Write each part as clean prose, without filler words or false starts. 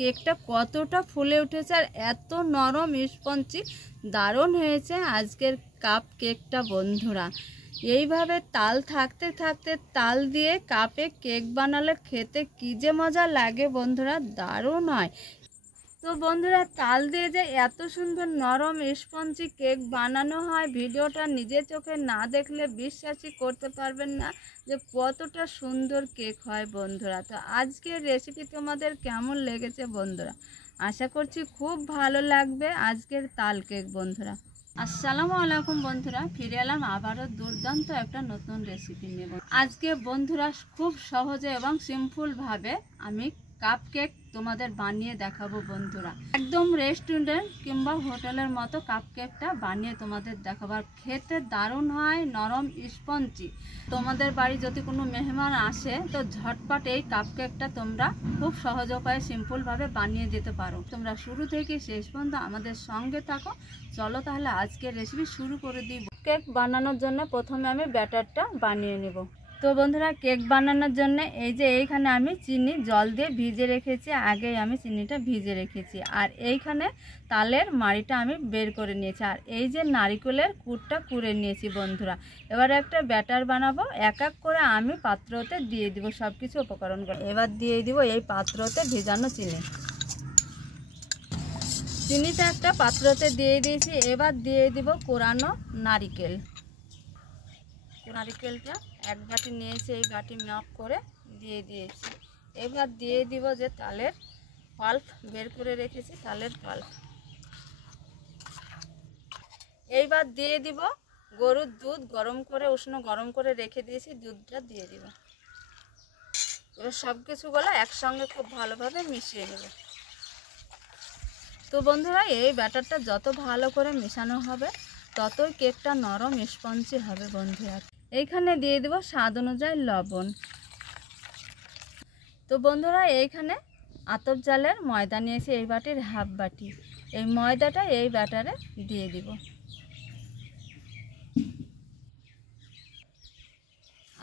কেকটা কতটা ফুলে উঠেছে আর এত নরম স্পঞ্জি, দারুণ হয়েছে আজকের কাপ কেকটা বন্ধুরা। এইভাবে তাল থাকতে থাকতে তাল দিয়ে কাপে কেক বানালে খেতে কী যে মজা লাগে বন্ধুরা, দারুণ হয়। তো বন্ধুরা, তাল দিয়ে যে এত সুন্দর নরম স্পঞ্জি কেক বানানো হয়, ভিডিওটা নিজের চোখে না দেখলে বিশ্বাসই করতে পারবেন না যে কতটা সুন্দর কেক হয় বন্ধুরা। তো আজকের রেসিপি তোমাদের কেমন লেগেছে বন্ধুরা? আশা করছি খুব ভালো লাগবে আজকের তাল কেক বন্ধুরা। আসসালামু আলাইকুম বন্ধুরা, ফিরে এলাম আবারও দুর্দান্ত একটা নতুন রেসিপি নেব। আজকে বন্ধুরা খুব সহজে এবং সিম্পলভাবে আমি কাপ কেক তোমাদের বানিয়ে দেখাবো বন্ধুরা। একদম রেস্টুরেন্ট কিংবা হোটেলের মতো কাপ কেকটা বানিয়ে তোমাদের দেখাবো। আর খেতে দারুণ হয়, নরম স্পঞ্জি। তোমাদের বাড়ি যদি কোনো মেহমান আসে তো ঝটপট এই কাপ কেকটা তোমরা খুব সহজ উপায়ে সিম্পলভাবে বানিয়ে দিতে পারো। তোমরা শুরু থেকে শেষ পর্যন্ত আমাদের সঙ্গে থাকো। চলো তাহলে আজকের রেসিপি শুরু করে দিই। কেক বানানোর জন্য প্রথমে আমি ব্যাটারটা বানিয়ে নেব। তো বন্ধুরা, কেক বানানোর জন্য এই যে এইখানে আমি চিনি জল দিয়ে ভিজে রেখেছি, আগেই আমি চিনিটা ভিজে রেখেছি। আর এইখানে তালের মাড়িটা আমি বের করে নিয়েছি, আর এই যে নারিকেলের কুড়টা কুড়ে নিয়েছি বন্ধুরা। এবার একটা ব্যাটার বানাবো। এক এক করে আমি পাত্রতে দিয়ে দিব সব কিছু উপকরণগুলো। এবার দিয়ে দিব এই পাত্রতে ভেজানো চিনিটা একটা পাত্রতে দিয়ে দিয়েছি। এবার দিয়ে দিব কোরানো নারিকেলটা এক বাটি নিয়েছি, এই বাটি মাপ করে দিয়ে দিয়েছি। এবার দিয়ে দিব যে তালের পাল্প বের করে রেখেছি, তালের পাল্প। এইবার দিয়ে দিব গরুর দুধ উষ্ণ গরম করে রেখে দিয়েছি, দুধটা দিয়ে দিব। এবার সব কিছুগুলো একসঙ্গে খুব ভালোভাবে মিশিয়ে নেব। তো বন্ধুরা, এই ব্যাটারটা যত ভালো করে মেশানো হবে ততই কেকটা নরম স্পঞ্জি হবে বন্ধুরা। এইখানে দিয়ে দেব স্বাদ অনুযায়ী লবণ। তো বন্ধুরা, এইখানে আতপ চালের ময়দা নিয়েছি এই বাটির হাফ বাটি। এই ময়দাটা এই ব্যাটারে দিয়ে দিব।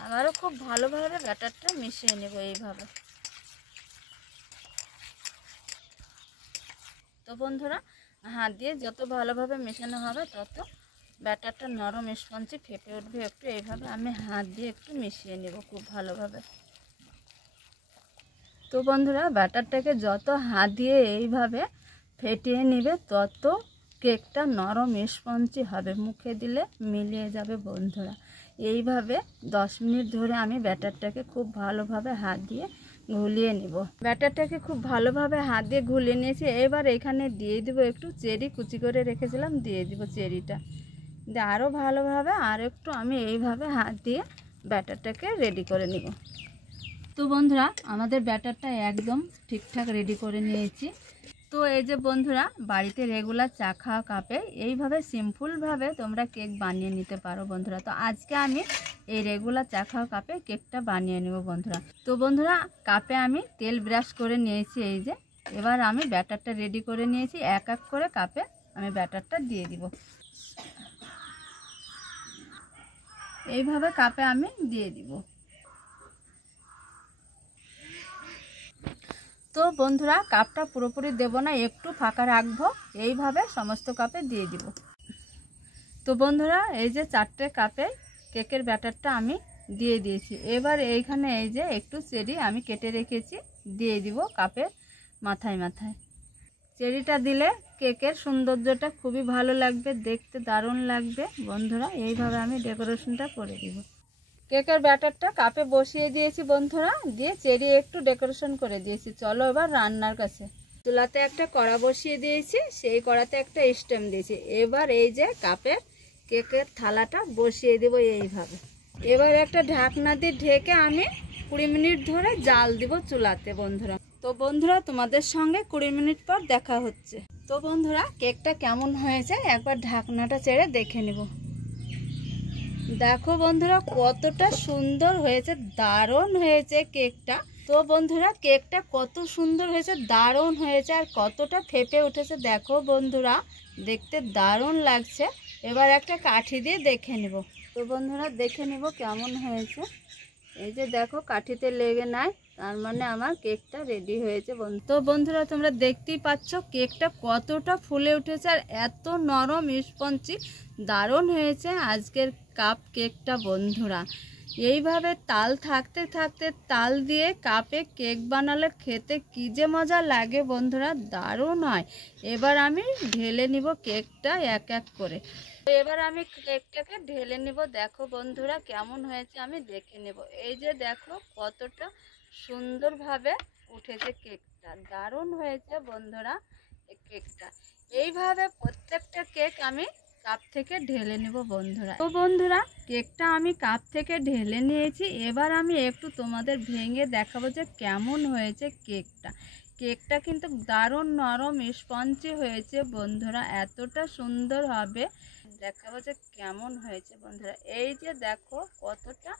আবারও খুব ভালোভাবে ব্যাটারটা মিশিয়ে নেব এইভাবে। তো বন্ধুরা, হাত দিয়ে যত ভালোভাবে মেশানো হবে তত ব্যাটারটা নরম স্পঞ্জি ফেপে উঠবে। একটু এইভাবে আমি হাত দিয়ে একটু মিশিয়ে নেব খুব ভালোভাবে। তো বন্ধুরা, ব্যাটারটাকে যত হাত দিয়ে এইভাবে ফেটিয়ে নেবে তত কেকটা নরম স্পঞ্জি হবে, মুখে দিলে মিলিয়ে যাবে বন্ধুরা। এইভাবে 10 মিনিট ধরে আমি ব্যাটারটাকে খুব ভালোভাবে হাত দিয়ে ঘুলিয়ে নেব। ব্যাটারটাকে খুব ভালোভাবে হাত দিয়ে ঘুলিয়ে নিয়েছি। এবার এখানে দিয়ে দিব একটু চেরি, কুচি করে রেখেছিলাম, দিয়ে দিব চেরিটা। দিয়ে আরও ভালোভাবে আর একটু আমি এইভাবে হাত দিয়ে ব্যাটারটাকে রেডি করে নেব। তো বন্ধুরা, আমাদের ব্যাটারটা একদম ঠিকঠাক রেডি করে নিয়েছি। তো এই যে বন্ধুরা, বাড়িতে রেগুলার চা খাওয়া কাপে এইভাবে সিম্পলভাবে তোমরা কেক বানিয়ে নিতে পারো বন্ধুরা। তো আজকে আমি এই রেগুলার চা খাওয়া কাপে কেকটা বানিয়ে নেব বন্ধুরা। তো বন্ধুরা, কাপে আমি তেল ব্রাশ করে নিয়েছি। এই যে এবার আমি ব্যাটারটা রেডি করে নিয়েছি। এক এক করে কাপে আমি ব্যাটারটা দিয়ে দিব। এইভাবে কাপে আমি দিয়ে দিব। তো বন্ধুরা, কাপটা পুরোপুরি দেব না, একটু ফাঁকা রাখবো। এইভাবে সমস্ত কাপে দিয়ে দিব। তো বন্ধুরা, এই যে 4টে কাপে কেকের ব্যাটারটা আমি দিয়ে দিয়েছি। এবার এইখানে এই যে একটু চেরি আমি কেটে রেখেছি, দিয়ে দিব কাপের মাথায় মাথায়। চেরিটা দিলে কেকের সৌন্দর্যটা খুবই ভালো লাগবে, দেখতে দারুণ লাগবে বন্ধুরা। এইভাবে আমি ডেকোরেশনটা করে দিব। কেকের ব্যাটারটা কাপে বসিয়ে দিয়েছি বন্ধুরা, দিয়ে চেরি একটু ডেকোরেশন করে দিয়েছি। চলো এবার রান্নার কাছে। চুলাতে একটা কড়া বসিয়ে দিয়েছি, সেই কড়াতে একটা স্টেম দিয়েছি। এবার এই যে কাপের কেকের থালাটা বসিয়ে দেব এইভাবে। এবার একটা ঢাকনা দিয়ে ঢেকে আমি 20 মিনিট ধরে জাল দিব চুলাতে বন্ধুরা। তো বন্ধুরা, তোমাদের সঙ্গে 20 মিনিট পর দেখা হচ্ছে। তো বন্ধুরা, কেকটা কেমন হয়েছে একবার ঢাকনাটা ছেড়ে দেখে নেব। দেখো বন্ধুরা, কতটা সুন্দর হয়েছে, দারুণ হয়েছে কেকটা। তো বন্ধুরা, কেকটা কত সুন্দর হয়েছে, দারুণ হয়েছে, আর কতটা ফেপে উঠেছে দেখো বন্ধুরা, দেখতে দারুণ লাগছে। এবার একটা কাঠি দিয়ে দেখে নেব। তো বন্ধুরা, দেখে নেব কেমন হয়েছে। এই যে দেখো, কাঠিতে লেগে নাই, তার মানে আমার কেকটা রেডি হয়েছে বন্ধু। তো বন্ধুরা তোমরা দেখতেই পাচ্ছ কেকটা কতটা ফুলে উঠেছে আর এত নরম স্পঞ্জি, দারুণ হয়েছে আজকের কাপ কেকটা বন্ধুরা। এইভাবে তাল থাকতে থাকতে তাল দিয়ে কাপে কেক বানালে খেতে কী যে মজা লাগে বন্ধুরা, দারুণ হয়। এবার আমি ঢেলে নিব কেকটা এক এক করে। এবার আমি কেকটাকে ঢেলে নিব। দেখো বন্ধুরা কেমন হয়েছে আমি দেখে নেব। এই যে দেখো কতটা সুন্দরভাবে উঠেছে কেকটা, দারুণ হয়েছে বন্ধুরা এই কেকটা। এইভাবে প্রত্যেকটা কেক আমি কাপ থেকে ঢেলে নেব বন্ধুরা। তো বন্ধুরা কেকটা আমি কাপ থেকে ঢেলে নিয়েছি। এবার আমি একটু তোমাদের ভেঙে দেখাবো যে কেমন হয়েছে কেকটা। কেকটা কিন্তু দারুণ নরম স্পঞ্জি হয়েছে বন্ধুরা, এতটা সুন্দর হবে। দেখাবো যে কেমন হয়েছে বন্ধুরা। এই যে দেখো কতটা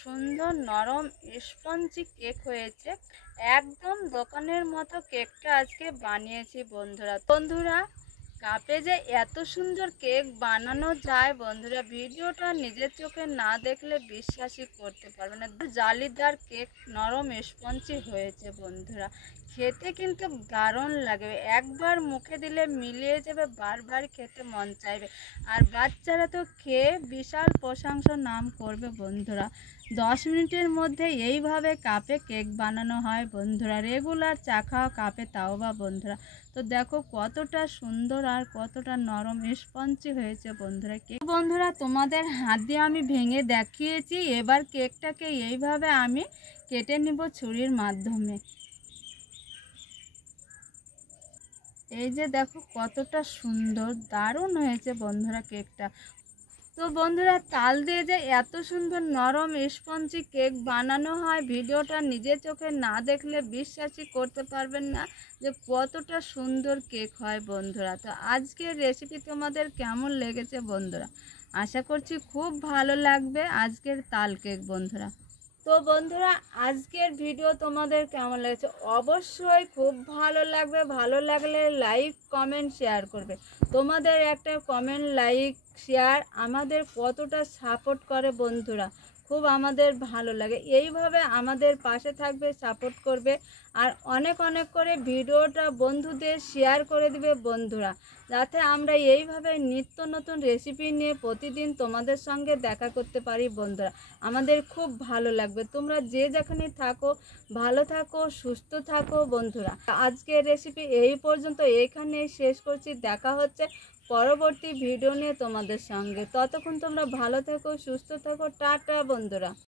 সুন্দর নরম স্পঞ্জি কেক হয়েছে, একদম দোকানের মতো কেকটা আজকে বানিয়েছি বন্ধুরা। বন্ধুরা কাপে যে এত সুন্দর কেক বানানো যায় বন্ধুরা, ভিডিওটা নিজের চোখে না দেখলে বিশ্বাসই করতে পারবে না। জালিদার কেক নরম স্পঞ্জি হয়েছে বন্ধুরা, খেতে কিন্তু দারুণ লাগবে। একবার মুখে দিলে মিলিয়ে যাবে, বারবার খেতে মন চাইবে। আর বাচ্চারা তো খেয়ে বিশাল প্রশংসা নাম করবে বন্ধুরা। 10 মিনিটের মধ্যে এইভাবে কাপে কেক বানানো হয় বন্ধুরা, রেগুলার চা খাওয়া কাপে, তাও বা বন্ধুরা। তো দেখো কতটা সুন্দর আর কতটা নরম স্পঞ্জি হয়েছে বন্ধুরা কেক। বন্ধুরা তোমাদের হাত দিয়ে আমি ভেঙে দেখিয়েছি। এবার কেকটাকে এইভাবে আমি কেটে নিব ছুরির মাধ্যমে। এই যে দেখো কতটা সুন্দর, দারুণ হয়েছে বন্ধুরা কেকটা। তো বন্ধুরা তাল দিয়ে যে এত সুন্দর নরম স্পঞ্জি কেক বানানো হয়, ভিডিওটা নিজের চোখে না দেখলে বিশ্বাসই করতে পারবেন না যে কতটা সুন্দর কেক হয় বন্ধুরা। তো আজকের রেসিপি তোমাদের কেমন লেগেছে বন্ধুরা? আশা করছি খুব ভালো লাগবে আজকের তাল কেক বন্ধুরা। তো বন্ধুরা আজকের ভিডিও তোমাদের কেমন লেগেছে অবশ্যই খুব ভালো লাগবে। ভালো লাগলে লাইক কমেন্ট শেয়ার করবে। তোমাদের একটা কমেন্ট লাইক শেয়ার আমাদের কতটা সাপোর্ট করে বন্ধুরা, খুব আমাদের ভালো লাগে। এইভাবে আমাদের পাশে থাকবে, সাপোর্ট করবে আর অনেক অনেক করে ভিডিওটা বন্ধুদের শেয়ার করে দিবে বন্ধুরা, যাতে আমরা এইভাবে নিত্য নতুন রেসিপি নিয়ে প্রতিদিন তোমাদের সঙ্গে দেখা করতে পারি বন্ধুরা। আমাদের খুব ভালো লাগবে। তোমরা যে যেখানে থাকো ভালো থাকো, সুস্থ থাকো বন্ধুরা। আজকের রেসিপি এই পর্যন্ত, এখানে শেষ করছি। দেখা হচ্ছে পরবর্তী ভিডিও নিয়ে তোমাদের সঙ্গে। ততক্ষণ তোমরা ভালো থেকো, সুস্থ থেকো, টাটা বন্ধুরা।